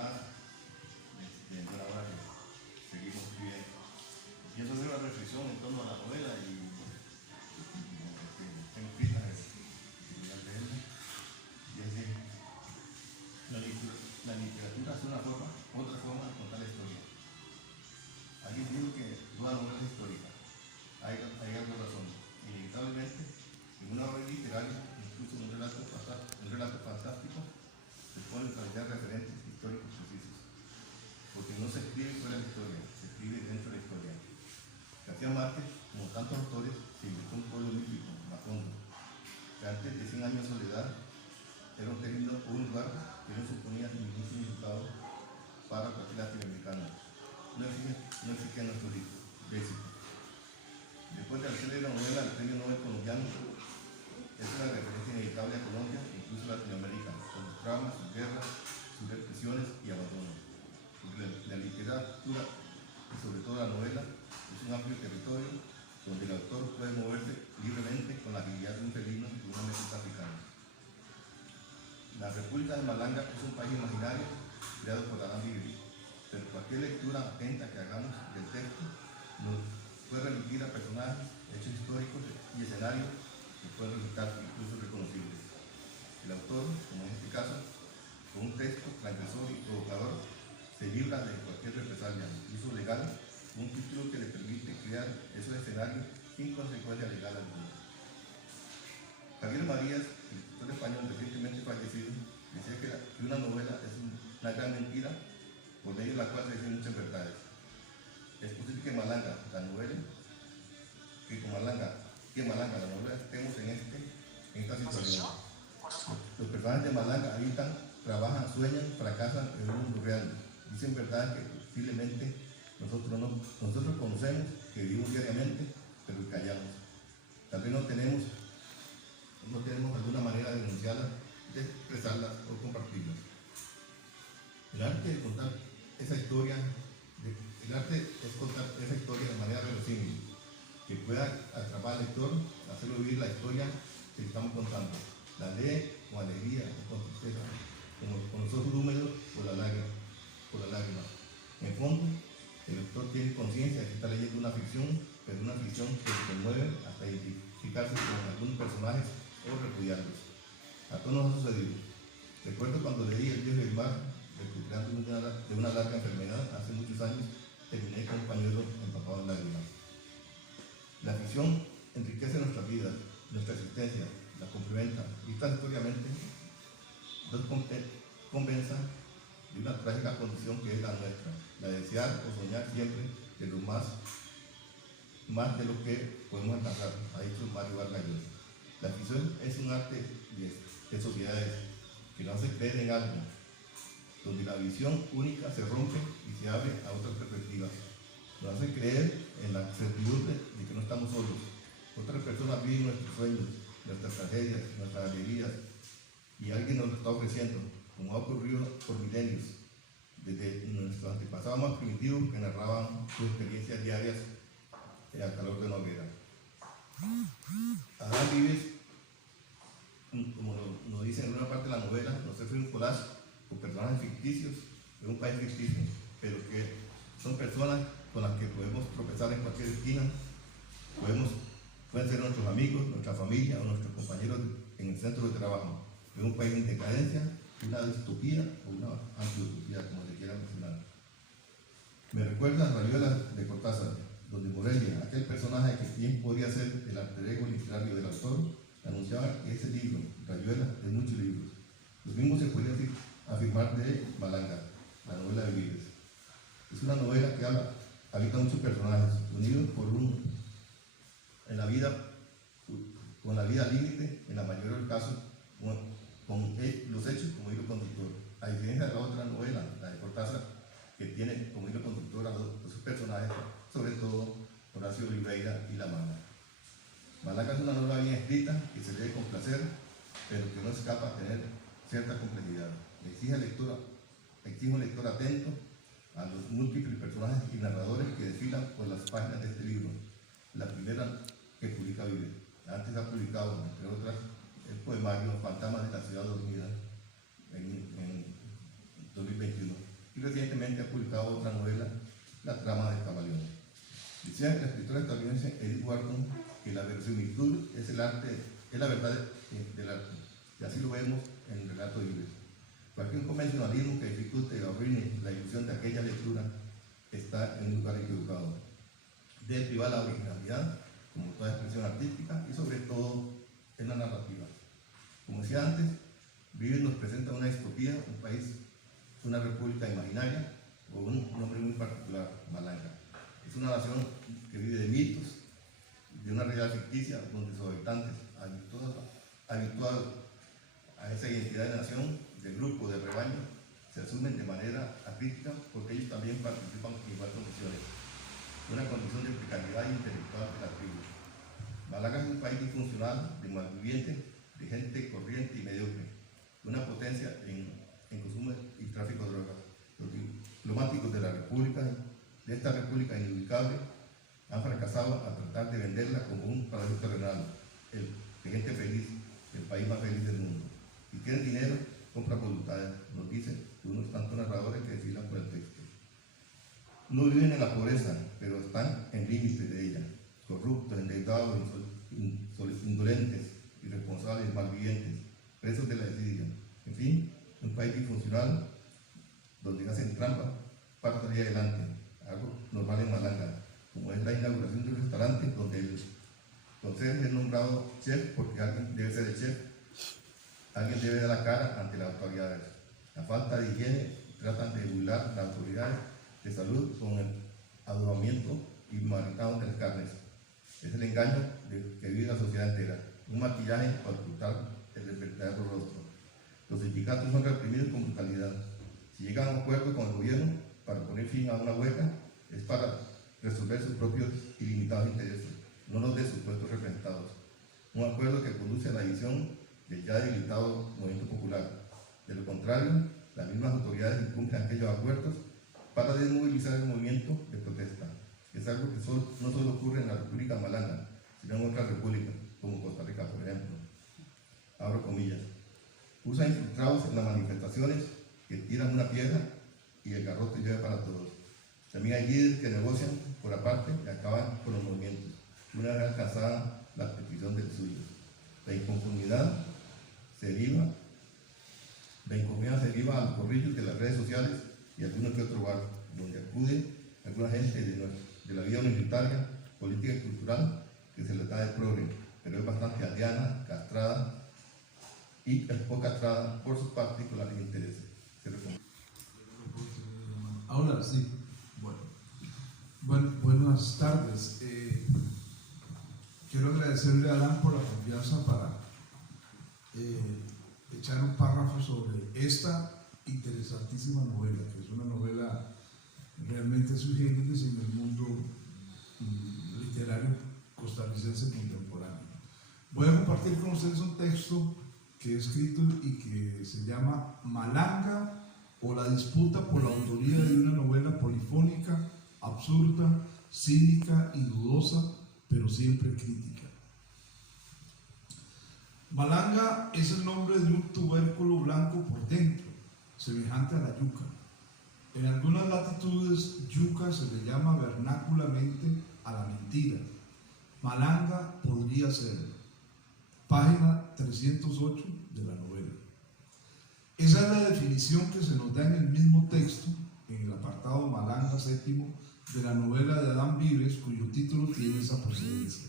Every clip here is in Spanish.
temporada, buena hora que seguimos escribiendo. Pienso hacer una reflexión en torno a la novela y tengo escrita mediante ella. Y es que la literatura es otra forma de contar la historia. Alguien dijo que toda novela es histórica. Hay algo de razón. Inevitablemente, en una obra literaria, incluso en un relato fantástico, se pueden establecer referentes históricos precisos. Porque no se escribe fuera de la historia, se escribe dentro de la historia. García Márquez, como tantos autores, se inventó un pueblo mítico, Macondo, que antes de 100 años de soledad era un término o un lugar que no suponía ningún significado para cualquier latinoamericano. No existía nuestro léxico. Después de hacerle la novela del premio Nobel colombiano, es una referencia inevitable a Colombia e incluso a Latinoamérica, con sus traumas, sus guerras, sus represiones y abandono. La literatura, y sobre todo la novela, es un amplio territorio donde el autor puede moverse libremente con la agilidad de un felino y una meseta africana. La República de Malanga es un país imaginario creado por Adán Vives, pero cualquier lectura atenta que hagamos del texto nos puede remitir a personajes, hechos históricos y escenarios que pueden resultar incluso reconocibles. El autor, como en este caso, con un texto transgresor y provocador, se libra de cualquier represalia, incluso legal, un título que le permite crear esos escenarios sin consecuencia legal alguna. Javier Marías, el escritor español recientemente fallecido, decía que una novela es una gran mentira por medio de la cual se dicen muchas verdades. Es posible que Malanga, la novela, la novela estemos en esta situación. Los personajes de Malanga habitan, trabajan, sueñan, fracasan en un mundo real. Dicen verdades que posiblemente nosotros conocemos, que vivimos diariamente, pero que callamos. Tal vez no tenemos alguna manera de denunciarlas, de expresarlas o compartirlas. El arte de contar esa historia, de manera verosímil, que pueda atrapar al lector, hacerlo vivir la historia que estamos contando. La lee con alegría, con tristeza, con los ojos húmedos por la lágrima. En el fondo, el lector tiene conciencia de que está leyendo una ficción, pero una ficción que se conmueve hasta identificarse con algunos personajes o repudiarlos. A todos nos ha sucedido. Recuerdo cuando leí El viejo del mar, recuperando de una larga enfermedad hace muchos años, terminé con un pañuelo empapado en lágrimas. La ficción enriquece nuestras vidas, nuestra existencia, la complementa y transitoriamente nos convenza de una trágica condición que es la nuestra, la de desear o soñar siempre de lo más de lo que podemos alcanzar, ha dicho Mario Vargas Llosa. La ficción es un arte de sociedades que nos hace creer en algo, donde la visión única se rompe y se abre a otras perspectivas. Nos hace creer en la certidumbre de que no estamos solos. Otras personas viven nuestros sueños, nuestras tragedias, nuestras alegrías, y alguien nos lo está ofreciendo, como ha ocurrido por milenios, desde nuestros antepasados más primitivos que narraban sus experiencias diarias al calor de una hoguera. Adán Vives, como nos dice en una parte de la novela, nos ofrece un collage con personajes ficticios de un país ficticio, pero que son personas con las que podemos tropezar en cualquier esquina, pueden ser nuestros amigos, nuestra familia o nuestros compañeros en el centro de trabajo, de un país en decadencia, una distopía o una antiutopía, como se quiera mencionar. Me recuerda a Rayuela de Cortázar, donde Morelia, aquel personaje que bien podría ser el alter ego literario del autor, anunciaba que ese libro, Rayuela, de muchos libros. Lo mismo se podría afirmar de Malanga, la novela de Vives. Es una novela que habita muchos personajes, unidos con la vida límite, en la mayoría de los casos, con los hechos como hilo conductor. A diferencia de la otra novela, la de Cortázar, que tiene como hilo conductor a sus personajes, sobre todo Horacio Oliveira y La Manga. Malanga es una novela bien escrita, que se lee con placer, pero que no escapa a tener cierta complejidad. Exige un lector atento a los múltiples personajes y narradores que desfilan por las páginas de este libro. La primera que publica Vives. Antes ha publicado, entre otras, el poemario Fantasmas de la ciudad dormida en 2021. publicado otra novela, La trama del camaleón. Decía la escritora estadounidense Edith Wharton que la verosimilitud es el arte, es la verdad del arte, y así lo vemos en el relato libre. Cualquier convencionalismo que dificulte o arruine la ilusión de aquella lectura está en un lugar equivocado. Debe privar la originalidad, como toda expresión artística, y sobre todo en la narrativa. Como decía antes, Vives nos presenta una distopía, un país, una república imaginaria, o un nombre muy particular, Malanga. Es una nación que vive de mitos, de una realidad ficticia, donde sus habitantes, habituados a esa identidad de nación, de grupo, de rebaño, se asumen de manera acrítica porque ellos también participan en igual condiciones, una condición de precariedad intelectual de la tribu. Málaga es un país disfuncional, de malvivientes, de gente corriente y mediocre, una potencia en consumo y tráfico de drogas. Los diplomáticos de la República, de esta República inubicable, han fracasado a tratar de venderla como un paraíso terrenal, de gente feliz, el país más feliz del mundo. Si tienen dinero, compra voluntades, nos dicen unos tantos narradores que desfilan por el texto. No viven en la pobreza, pero están en límites de ella, corruptos, endeudados, indolentes, irresponsables, malvivientes, presos de la desidia. En fin, un país disfuncional donde hacen trampa para salir adelante, algo normal en Malanga, como es la inauguración de un restaurante donde el conserje es nombrado chef porque alguien debe ser el chef, alguien debe dar la cara ante las autoridades. La falta de higiene tratan de burlar las autoridades de salud con el adoramiento inhumanizado de las carnes. Es el engaño que vive la sociedad entera, un maquillaje para ocultar el verdadero rostro. Los sindicatos son reprimidos con brutalidad. Si llegan a un acuerdo con el gobierno para poner fin a una huelga, es para resolver sus propios ilimitados intereses, no los de supuestos representados. Un acuerdo que conduce a la división del ya debilitado movimiento popular. De lo contrario, las mismas autoridades incumplen aquellos acuerdos para desmovilizar el movimiento de protesta. Es algo que no solo ocurre en la República de Malanga, sino en otras repúblicas, como Costa Rica, por ejemplo. Abro comillas. Usan infiltrados en las manifestaciones que tiran una piedra y el garrote llueve para todos. También hay líderes que negocian por aparte y acaban con los movimientos, una vez alcanzada la petición del suyo. La inconformidad se deriva a los corrillos de las redes sociales y alguno que otro bar, donde acude alguna gente de la vida universitaria, política y cultural que se le da de progre, pero es bastante aldeana, castrada y poco castrada por sus particulares intereses. Ahora sí, buenas tardes. Quiero agradecerle a Alan por la confianza para echar un párrafo sobre esta interesantísima novela, que es una novela realmente sui generis en el mundo literario costarricense contemporáneo. Voy a compartir con ustedes un texto que he escrito y que se llama Malanga o la disputa por la autoría de una novela polifónica, absurda, cínica y dudosa, pero siempre crítica. Malanga es el nombre de un tubérculo blanco por dentro, semejante a la yuca. En algunas latitudes, yuca se le llama vernáculamente a la mentira. Malanga podría ser. Página 308 de la novela. Esa es la definición que se nos da en el mismo texto, en el apartado Malanga VII de la novela de Adán Vives, cuyo título tiene esa procedencia.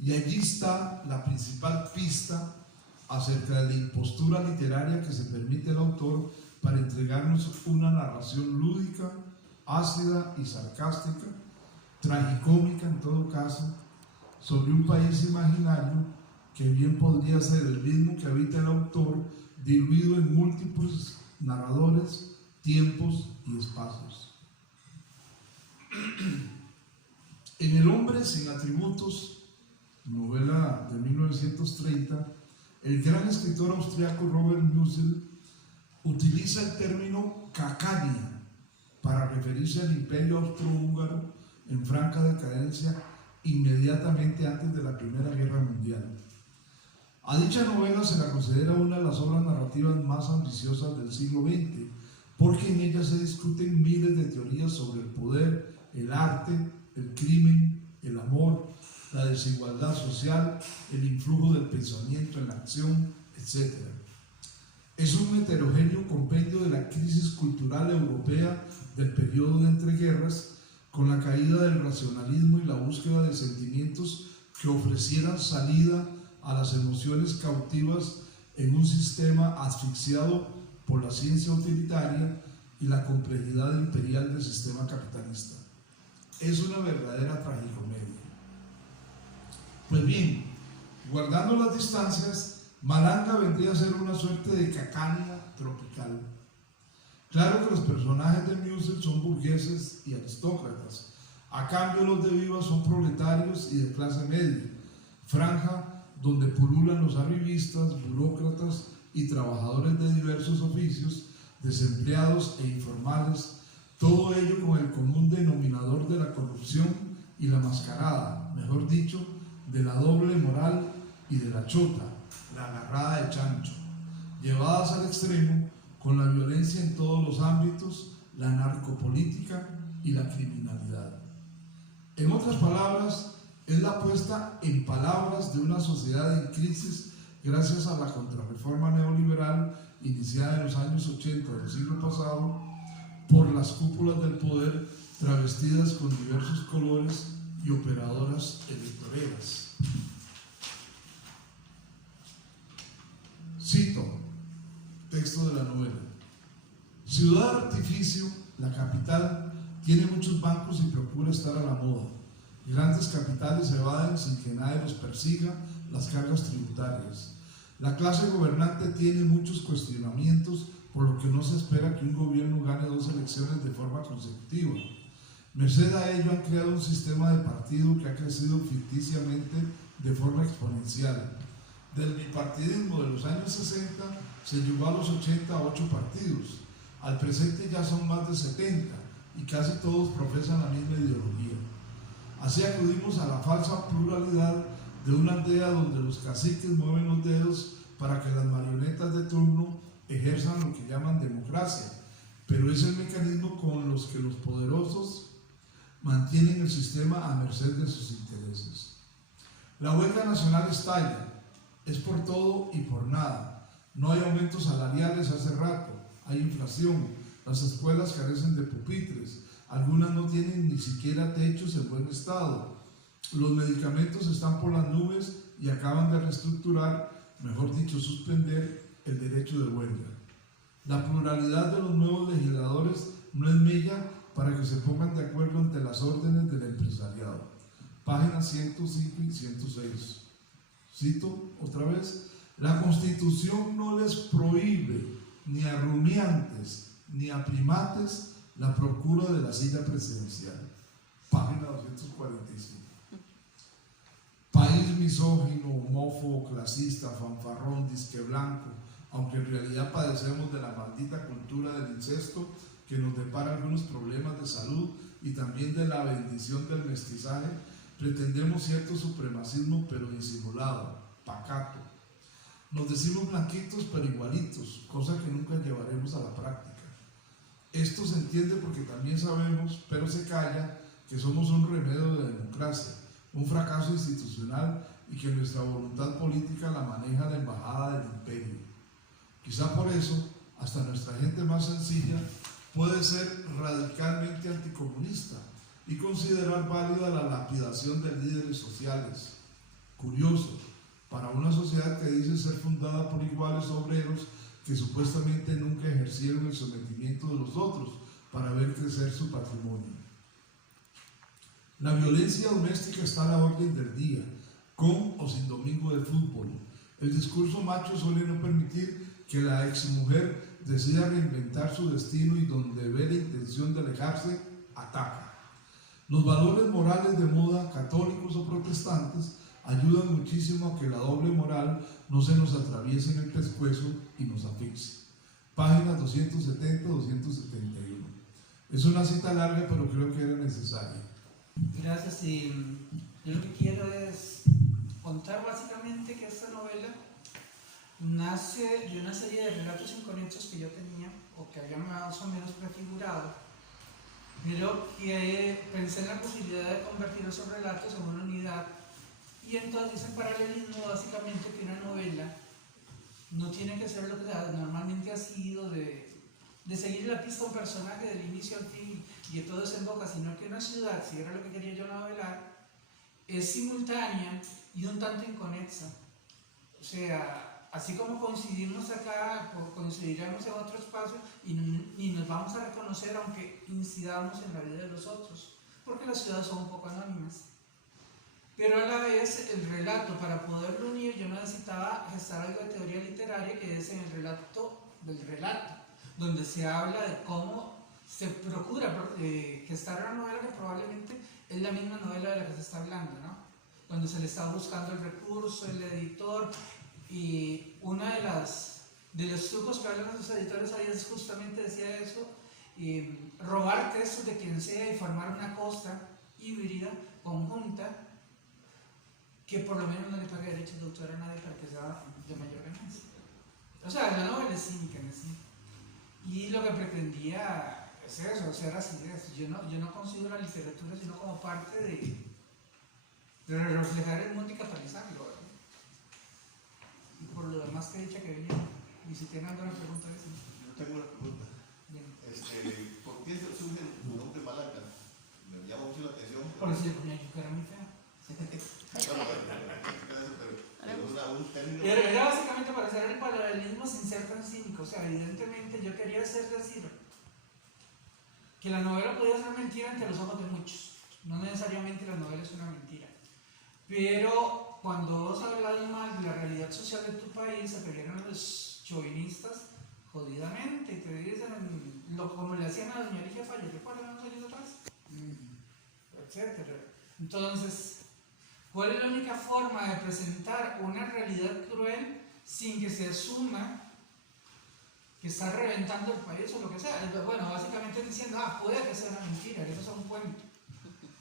Y allí está la principal pista acerca de la impostura literaria que se permite el autor para entregarnos una narración lúdica, ácida y sarcástica, tragicómica en todo caso, sobre un país imaginario que bien podría ser el mismo que habita el autor, diluido en múltiples narradores, tiempos y espacios. En El hombre sin atributos, novela de 1930, el gran escritor austriaco Robert Musil utiliza el término Cacaña para referirse al imperio austrohúngaro en franca decadencia inmediatamente antes de la Primera Guerra Mundial. A dicha novela se la considera una de las obras narrativas más ambiciosas del siglo XX, porque en ella se discuten miles de teorías sobre el poder, el arte, el crimen, el amor, la desigualdad social, el influjo del pensamiento en la acción, etc. Es un heterogéneo compendio de la crisis cultural europea del periodo de entreguerras, con la caída del racionalismo y la búsqueda de sentimientos que ofrecieran salida a las emociones cautivas en un sistema asfixiado por la ciencia utilitaria y la complejidad imperial del sistema capitalista. Es una verdadera tragicomedia. Pues bien, guardando las distancias, Malanga vendría a ser una suerte de Cacania tropical. Claro que los personajes de Musel son burgueses y aristócratas. A cambio, los de Viva son proletarios y de clase media, franja donde pululan los arribistas, burócratas y trabajadores de diversos oficios, desempleados e informales, todo ello con el común denominador de la corrupción y la mascarada, mejor dicho, de la doble moral y de la chota, la agarrada de chancho, llevadas al extremo con la violencia en todos los ámbitos, la narcopolítica y la criminalidad. En otras palabras, es la puesta en palabras de una sociedad en crisis gracias a la contrarreforma neoliberal iniciada en los años 80 del siglo pasado por las cúpulas del poder travestidas con diversos colores y operadoras electoreras. Cito, texto de la novela. Ciudad artificio, la capital, tiene muchos bancos y procura estar a la moda. Grandes capitales evaden sin que nadie los persiga las cargas tributarias. La clase gobernante tiene muchos cuestionamientos, por lo que no se espera que un gobierno gane 2 elecciones de forma consecutiva. Merced a ello han creado un sistema de partido que ha crecido ficticiamente de forma exponencial. Del bipartidismo de los años 60 se llegó a los 80 a 8 partidos. Al presente ya son más de 70 y casi todos profesan la misma ideología. Así acudimos a la falsa pluralidad de una aldea donde los caciques mueven los dedos para que las marionetas de turno ejerzan lo que llaman democracia, pero es el mecanismo con los que los poderosos mantienen el sistema a merced de sus intereses. La huelga nacional estalla, es por todo y por nada. No hay aumentos salariales hace rato, hay inflación, las escuelas carecen de pupitres, algunas no tienen ni siquiera techos en buen estado, los medicamentos están por las nubes y acaban de reestructurar, mejor dicho, suspender el derecho de huelga. La pluralidad de los nuevos legisladores no es mella para que se pongan de acuerdo ante las órdenes del empresariado. Páginas 105 y 106. Cito otra vez: la Constitución no les prohíbe ni a rumiantes ni a primates la procura de la silla presidencial. Página 245. País misógino, homófobo, clasista, fanfarrón, disque blanco, aunque en realidad padecemos de la maldita cultura del incesto que nos depara algunos problemas de salud y también de la bendición del mestizaje, pretendemos cierto supremacismo pero disimulado, pacato. Nos decimos blanquitos pero igualitos, cosa que nunca llevaremos a la práctica. Esto se entiende porque también sabemos, pero se calla, que somos un remedio de democracia, un fracaso institucional y que nuestra voluntad política la maneja la embajada del imperio. Quizá por eso, hasta nuestra gente más sencilla puede ser radicalmente anticomunista y considerar válida la lapidación de líderes sociales. Curioso, para una sociedad que dice ser fundada por iguales obreros que supuestamente nunca ejercieron el sometimiento de los otros para ver crecer su patrimonio. La violencia doméstica está a la orden del día, con o sin domingo de fútbol. El discurso macho suele no permitir que la exmujer decida reinventar su destino y donde ve la intención de alejarse, ataca. Los valores morales de moda, católicos o protestantes, ayudan muchísimo a que la doble moral no se nos atraviese en el pescuezo y nos asfixie. Páginas 270-271. Es una cita larga, pero creo que era necesaria. Gracias. Y yo lo que quiero es contar básicamente que esta novela nace de una serie de relatos inconexos que yo tenía, o que había más o menos prefigurado, pero que pensé en la posibilidad de convertir esos relatos en una unidad. Y entonces el paralelismo básicamente que una novela no tiene que ser lo que normalmente ha sido de seguir la pista a un personaje del inicio al fin y que todo desemboca, sino que una ciudad, si era lo que quería yo novelar, es simultánea y un tanto inconexa. O sea, así como coincidimos acá, coincidiremos en otro espacio y nos vamos a reconocer aunque incidamos en la vida de los otros, porque las ciudades son un poco anónimas. Pero a la vez, el relato, para poderlo unir, yo necesitaba gestar algo de teoría literaria, que es en el relato del relato, donde se habla de cómo se procura gestar una novela que probablemente es la misma novela de la que se está hablando, ¿no? Donde se le está buscando el recurso, el editor, y una de los trucos que hablan los editores ahí es justamente, decía eso, robar textos de quien sea y formar una cosa híbrida, conjunta, que por lo menos no le pague derechos de autor a nadie para que sea de mayor ganancia. O sea, la novela es cínica en sí. Y lo que pretendía es eso, ser así. Yo no considero la literatura sino como parte de reflejar el mundo y catalizarlo, ¿verdad? Y por lo demás que he dicho que venía. Y si tienen alguna pregunta, ¿sí? Yo tengo una pregunta. Bien. ¿Por qué surge el nombre Malanga? Me llama mucho la atención. Por eso yo ponía yuca, era muy fea. Pero un término. Era básicamente para hacer el paralelismo sin ser tan cínico. O sea, evidentemente yo quería hacer decir que la novela podía ser mentira ante los ojos de muchos. No necesariamente la novela es una mentira. Pero cuando vos hablas mal de la realidad social de tu país, se te vienen los chauvinistas jodidamente y te dicen como le hacían a doña Ligia Fallo, ¿recuerdan unos años atrás? Etcétera. Entonces, ¿cuál es la única forma de presentar una realidad cruel sin que se asuma que está reventando el país o lo que sea? Bueno, básicamente diciendo, puede que sea una mentira, que eso es un cuento,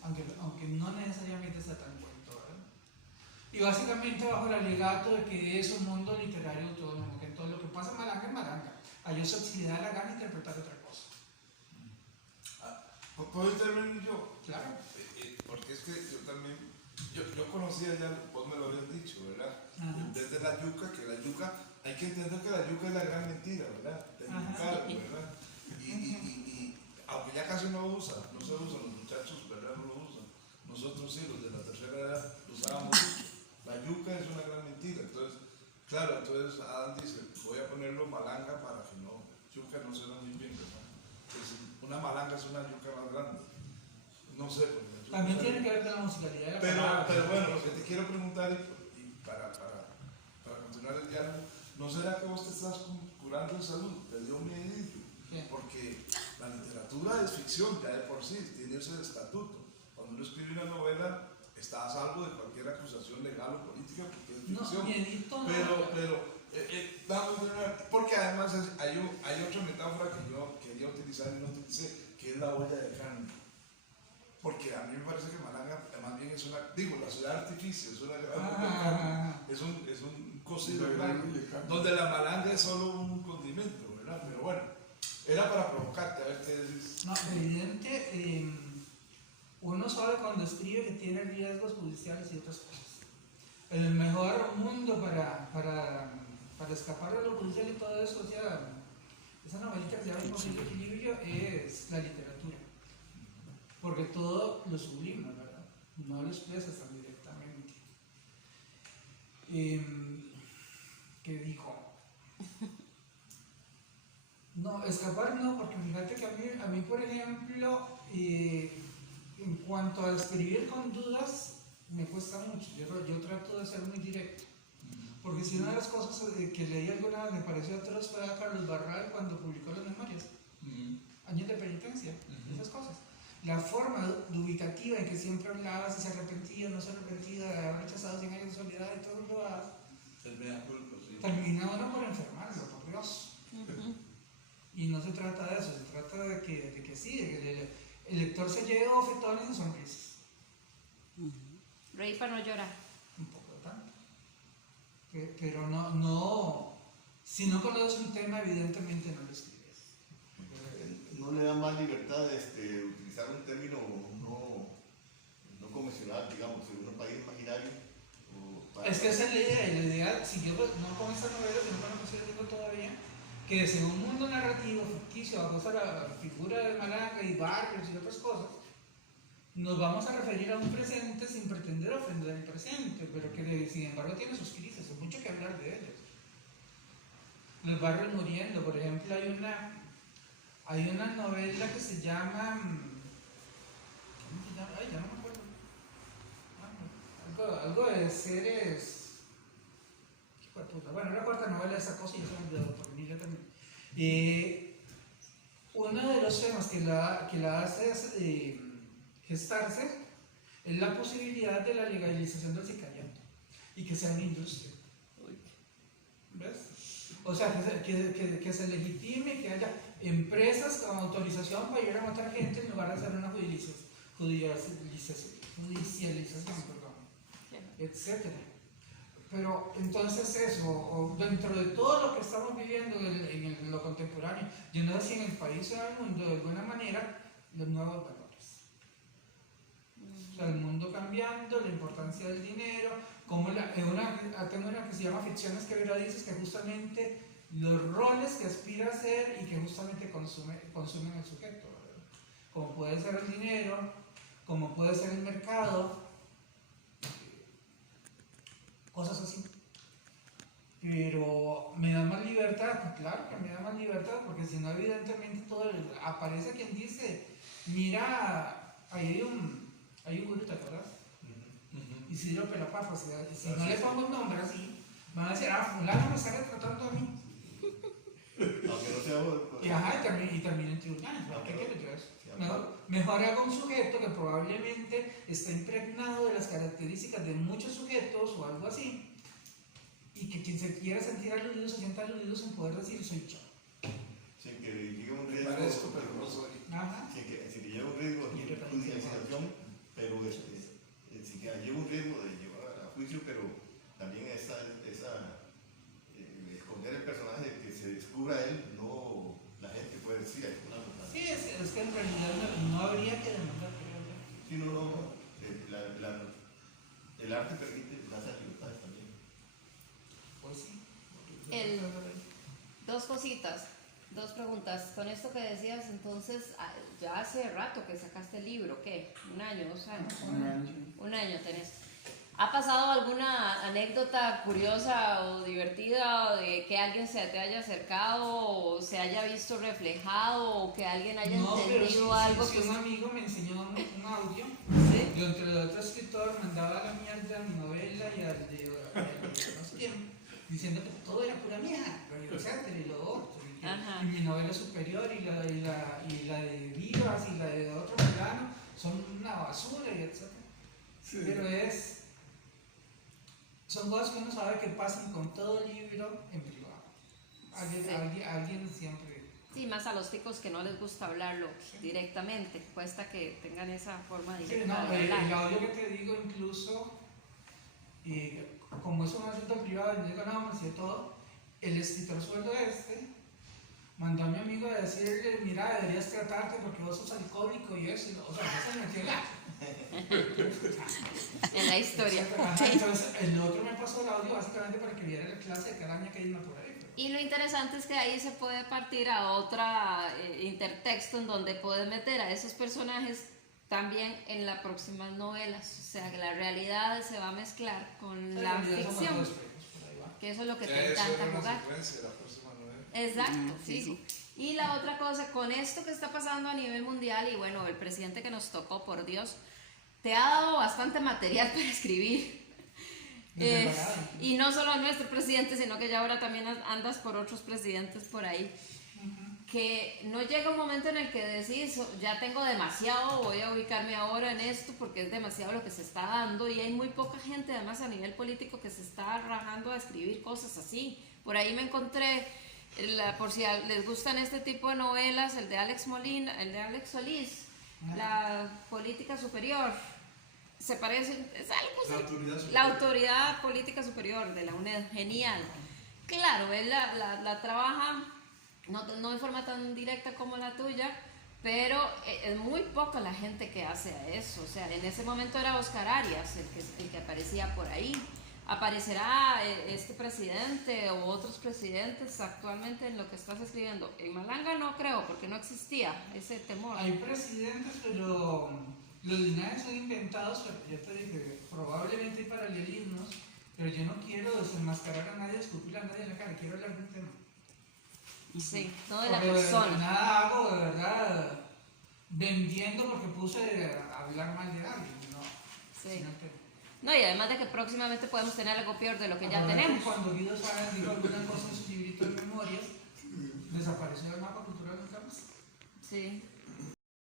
aunque no necesariamente sea tan cuento, ¿verdad? Y básicamente bajo el alegato de que es un mundo literario autónomo, que todo lo que pasa en Malanga es Malanga. A ellos se les da la gana interpretar otra cosa. ¿Puedo intervenir yo? Claro. Porque es que yo también, yo conocía ya, vos me lo habías dicho, ¿verdad? Ajá. Desde la yuca, que la yuca, hay que entender que la yuca es la gran mentira, ¿verdad? Del yucal, ¿verdad? Y aunque ya casi no se usa, los muchachos, ¿verdad? No lo usan. Nosotros sí, los de la tercera edad, lo usábamos mucho. La yuca es una gran mentira. Entonces, claro, entonces Adán dice, voy a ponerlo malanga para que no, yuca no suena muy bien, ¿verdad? Entonces, una malanga es una yuca más grande. No sé, porque la yuca También tiene que ver con la musicalidad de la pero palabra. bueno, lo que te quiero preguntar, y para continuar el diálogo, ¿no será que vos te estás curando en salud? Te dio un miedillo. Porque la literatura es ficción, ya de por sí, tiene ese estatuto. Cuando uno escribe una novela, está a salvo de cualquier acusación legal o política porque es ficción. No, miedito no. Porque además hay otra metáfora que yo quería utilizar y no utilicé, que es la olla de carne. Porque a mí me parece que Malanga más bien es una, la ciudad artificio, es una gran es un cocido grande, donde la malanga es solo un condimento, ¿verdad? Pero bueno, era para provocarte, a ver qué decís. No, evidente, uno sabe cuando escribe que tiene riesgos judiciales y otras cosas. El mejor mundo para escapar de lo judicial y todo eso, o sea, esa novelita que se llama Imposible Equilibrio es la literatura. Porque todo lo sublima, ¿verdad? No lo expresas tan directamente. ¿Qué dijo? No, escapar no, porque fíjate que a mí por ejemplo, en cuanto a escribir con dudas, me cuesta mucho. Yo trato de ser muy directo. Porque si una de las cosas que leí alguna vez me pareció atroz fue a Carlos Barral cuando publicó las memorias. Años de penitencia, esas cosas. La forma dubitativa en que siempre hablaba si se arrepentía o no se arrepentía de haber rechazado 100 años de soledad y todo lo termina uno por enfermarlo, por Dios. Y no se trata de eso, se trata de que sí, de que el lector se lleve bofetones y sonrisas. Reír para no llorar. Un poco tanto. pero no, si no conoces un tema, evidentemente no lo escribes. No le da más libertad utilizar un término no convencional, digamos, en un país imaginario. Es que esa es la idea, y la idea, si yo no con esta novela, si no con lo que estoy leyendo todavía, que es en un mundo narrativo ficticio, bajo la figura de Málaga y barrios y otras cosas, nos vamos a referir a un presente sin pretender ofender al presente, pero que sin embargo tiene sus crisis, hay mucho que hablar de ellos. Los barrios muriendo, por ejemplo, hay una novela que se llama, ¿cómo se llama? Ay, ya no me acuerdo. Algo de seres. Bueno, la cuarta novela de esa cosa y yo se me olvidó por mí también. Uno de los temas que la hace gestarse es la posibilidad de la legalización del sicariato y que sea una industria. ¿Ves? O sea, que se legitime, que haya empresas con autorización para ir a matar gente en lugar de hacer una judicialización, etcétera. Pero entonces eso, dentro de todo lo que estamos viviendo en lo contemporáneo, yo no sé si en el país o en el mundo, de alguna manera, los nuevos valores. O sea, el mundo cambiando, la importancia del dinero, como tengo una que se llama Ficciones quebradizas, que justamente los roles que aspira a ser y que justamente consumen el sujeto, ¿verdad? Como puede ser el dinero, como puede ser el mercado, cosas así. Pero me da más libertad, pues claro que me da más libertad, porque si no, evidentemente aparece quien dice, mira, ahí hay un gurú, ¿te acuerdas? Isidro Pelapafos, si no le pongo un nombre así, van a decir, fulano me está retratando a mí. Aunque no sea... Y termina en tribunales, ¿qué quiero yo eso? Mejor hago un sujeto que probablemente está impregnado de las características de muchos sujetos o algo así, y que quien se quiera sentir aludido se sienta aludido sin poder decir soy yo. Sin que llegue un riesgo. Parezco, pero no soy. Sin que llegue un riesgo de judicialización, pero sin que llegue un riesgo de llevar a juicio, pero también esconder el personaje, que se descubra él, no la gente puede decir, hay una cosa. Sí, es que en realidad no habría que demandar, creo yo. Sí, el arte permite las libertades también. Pues sí. Dos cositas, dos preguntas. Con esto que decías, entonces, ya hace rato que sacaste el libro, ¿qué? ¿Un año, 2 años? Un año tenés. ¿Ha pasado alguna anécdota curiosa o divertida de que alguien se te haya acercado o se haya visto reflejado o que alguien haya entendido algo? Sí, un amigo me enseñó un audio. ¿Sí? Yo entre el otro escritor mandaba la mierda a mi novela y al de no sé quién, diciendo que todo era pura mierda, etcétera, y lo otro. Y mi novela superior y la de Vivas y la de otro fulano son una basura y etcétera. Sí. Pero son cosas que uno sabe que pasan con todo libro en privado. Alguien siempre. Sí, más a los ticos que no les gusta hablarlo directamente, cuesta que tengan esa forma directa de hablar. El audio que te digo, incluso, como es un asunto privado y no digo nada más y todo, el escritor sueldo mandó a mi amigo a decirle, mira, deberías tratarte porque vos sos alcohólico y eso, o sea, ya se metió en la historia. Entonces, el otro me pasó el audio básicamente para que viera la clase de caraña que hay una por ahí. Y lo interesante es que ahí se puede partir a otra intertexto en donde puedes meter a esos personajes también en las próximas novelas. O sea, que la realidad se va a mezclar con la ficción. Que eso es lo que te encanta jugar. Exacto, sí. Y la otra cosa, con esto que está pasando a nivel mundial, y bueno, el presidente que nos tocó, por Dios, te ha dado bastante material para escribir. Y no solo nuestro presidente, sino que ya ahora también andas por otros presidentes por ahí. Que no llega un momento en el que decís, ya tengo demasiado, voy a ubicarme ahora en esto porque es demasiado lo que se está dando, y hay muy poca gente además a nivel político que se está rajando a escribir cosas así. Por ahí me encontré, por si les gustan este tipo de novelas, el de Alex Solís, La Política Superior. se parece, es algo La autoridad superior. la autoridad política superior de la UNED, genial. Claro, él la trabaja no de forma tan directa como la tuya, pero es muy poca la gente que hace eso. O sea, en ese momento era Oscar Arias el que aparecía por ahí. ¿Aparecerá este presidente u otros presidentes actualmente en lo que estás escribiendo? En Malanga no creo, porque no existía ese temor. Hay presidentes, pero los linajes son inventados, pero ya te dije, probablemente hay paralelismos, pero yo no quiero desenmascarar a nadie, escupir a nadie en la cara, quiero hablar de un tema. Sí, no de la Porque persona. nada hago de verdad vendiendo porque puse a hablar mal de alguien, no. Sí. Sino que- No, y además de que próximamente podemos tener algo peor de lo que ya Ahora que tenemos. Cuando Guido Sáenz dijo alguna cosa en su librito de memorias, desapareció del mapa cultural nunca más. Sí.